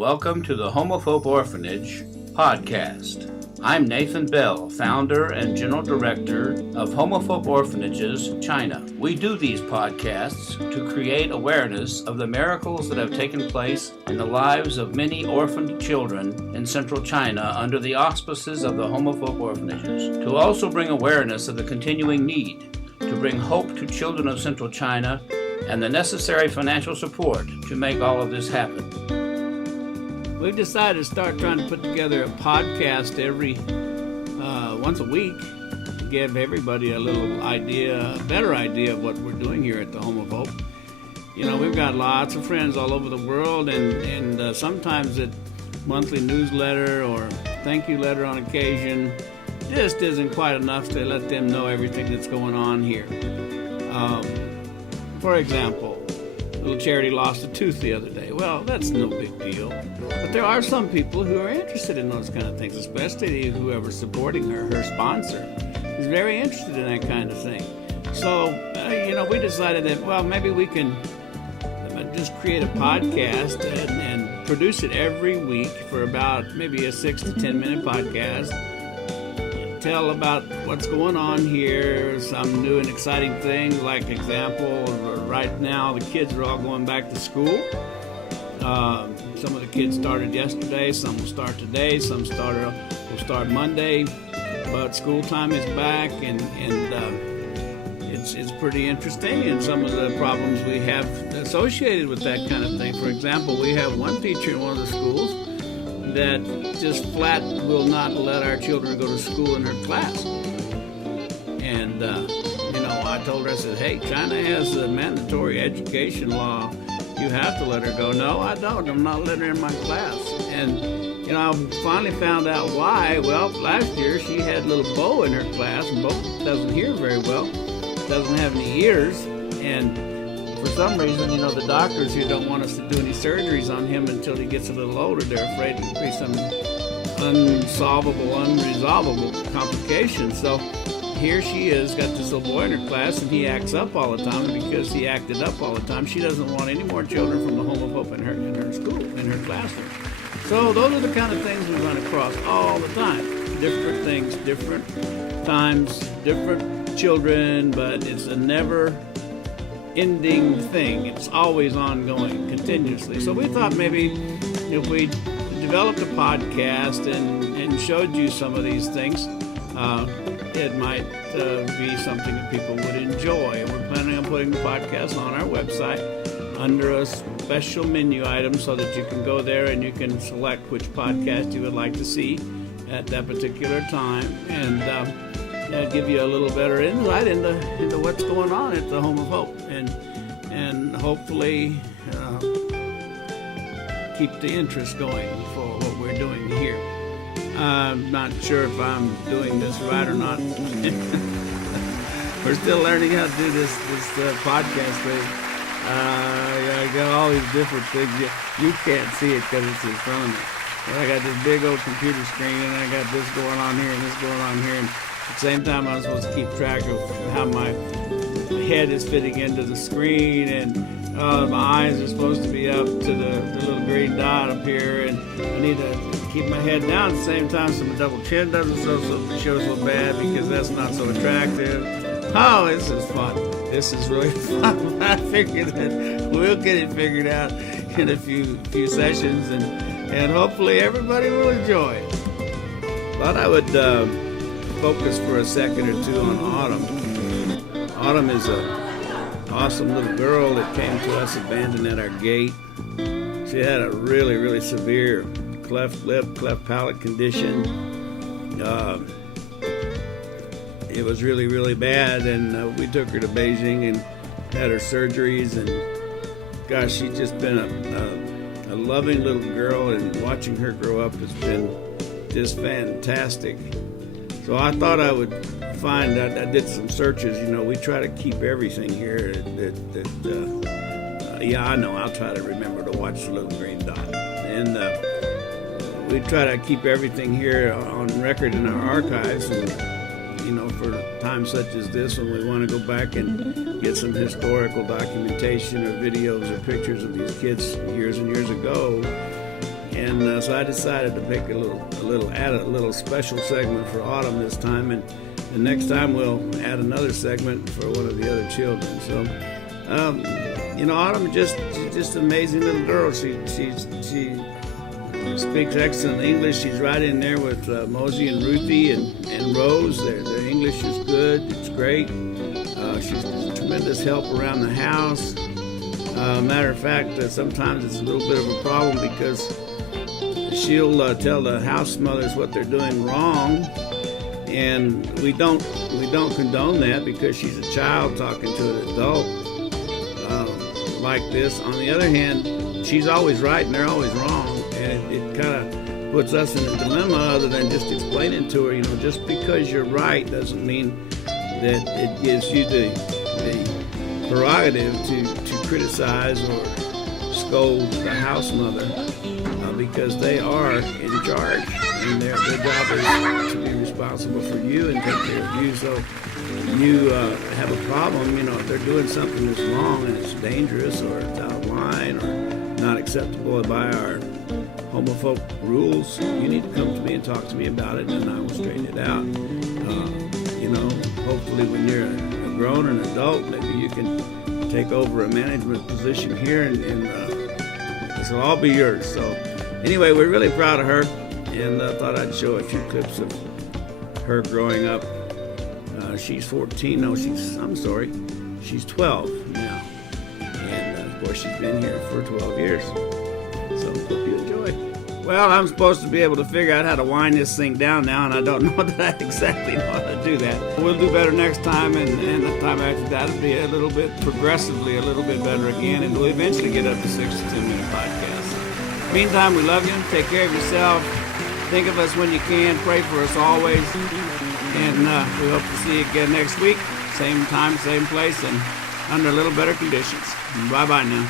Welcome to the Homophobe Orphanage podcast. I'm Nathan Bell, founder and general director of Homophobe Orphanages, China. We do these podcasts to create awareness of the miracles that have taken place in the lives of many orphaned children in central China under the auspices of the Homophobe Orphanages. To also bring awareness of the continuing need to bring hope to children of central China and the necessary financial support to make all of this happen. We've decided to start trying to put together a podcast every once a week to give everybody a little idea, a better idea of what we're doing here at the Home of Hope. You know, we've got lots of friends all over the world, and sometimes a monthly newsletter or thank you letter on occasion just isn't quite enough to let them know everything that's going on here. For example, a little charity lost a tooth the other day. Well, that's no big deal. But there are some people who are interested in those kind of things, especially whoever's supporting her sponsor is very interested in that kind of thing. So, we decided that, well, maybe we can just create a podcast and produce it every week for about maybe a 6 to 10 minute podcast. Tell about what's going on here, some new and exciting things, like example, right now the kids are all going back to school. Some of the kids started yesterday, some will start today, some will start Monday, but school time is back, and it's pretty interesting, and some of the problems we have associated with that kind of thing. For example, we have one teacher in one of the schools that just flat will not let our children go to school in her class. And, I told her, I said, hey, China has a mandatory education law. You have to let her go. No, I don't. I'm not letting her in my class. And, I finally found out why. Well, last year she had a little Bo in her class, and Bo doesn't hear very well, doesn't have any ears, and for some reason, the doctors here don't want us to do any surgeries on him until he gets a little older. They're afraid there could be some unresolvable complications. So here she is, got this little boy in her class, and he acts up all the time. And because he acted up all the time, she doesn't want any more children from the Home of Hope in her school, in her classroom. So those are the kind of things we run across all the time. Different things, different times, different children, but it's a never ending thing. It's always ongoing, continuously. So we thought maybe if we developed a podcast and showed you some of these things, it might be something that people would enjoy. And we're planning on putting the podcast on our website under a special menu item so that you can go there and you can select which podcast you would like to see at that particular time, and give you a little better insight into what's going on at the Home of Hope, and hopefully keep the interest going for what we're doing here. I'm not sure if I'm doing this right or not. We're still learning how to do this podcast thing. I got all these different things. You can't see it because it's in front of me. But I got this big old computer screen, and I got this going on here and this going on here, and at the same time, I'm supposed to keep track of how my head is fitting into the screen, and my eyes are supposed to be up to the little green dot up here, and I need to keep my head down at the same time so my double chin doesn't show so bad, because that's not so attractive. Oh, this is fun. This is really fun. I figured that we'll get it figured out in a few sessions, and hopefully everybody will enjoy it. Thought I would focus for a second or two on Autumn. Autumn is an awesome little girl that came to us abandoned at our gate. She had a really, really severe cleft lip, cleft palate condition. It was really, really bad, and we took her to Beijing and had her surgeries, and gosh, she's just been a loving little girl, and watching her grow up has been just fantastic. So I thought I would find out. I did some searches. We try to keep everything here. I know. I'll try to remember to watch the little green dot. And we try to keep everything here on record in our archives. And for times such as this, when we want to go back and get some historical documentation or videos or pictures of these kids years and years ago. And so I decided to pick add a little special segment for Autumn this time, and the next time we'll add another segment for one of the other children. So, Autumn is just an amazing little girl. She speaks excellent English. She's right in there with Mosey and Ruthie and Rose. Their English is good. It's great. She's a tremendous help around the house. Matter of fact, sometimes it's a little bit of a problem because she'll tell the house mothers what they're doing wrong, and we don't condone that because she's a child talking to an adult like this. On the other hand, she's always right and they're always wrong, and it kind of puts us in a dilemma other than just explaining to her, just because you're right doesn't mean that it gives you the prerogative to criticize or scold the house mother, because they are in charge, and their job is to be responsible for you and take care of you. So you have a problem, if they're doing something that's wrong and it's dangerous or it's out of line or not acceptable by our homophobic rules, you need to come to me and talk to me about it, and I will straighten it out. Hopefully when you're a grown and adult, maybe you can take over a management position here, and this will all be yours. So anyway, we're really proud of her, and thought I'd show a few clips of her growing up. She's 14. No, she's 12 now. And of course, she's been here for 12 years. So hope you enjoy. Well, I'm supposed to be able to figure out how to wind this thing down now, and I don't know that I exactly know how to do that. We'll do better next time, and the time after that will be a little bit better again, and we'll eventually get up to 6 to 10 minute podcasts. Meantime, we love you. Take care of yourself. Think of us when you can. Pray for us always. And we hope to see you again next week. Same time, same place, and under a little better conditions. Bye-bye now.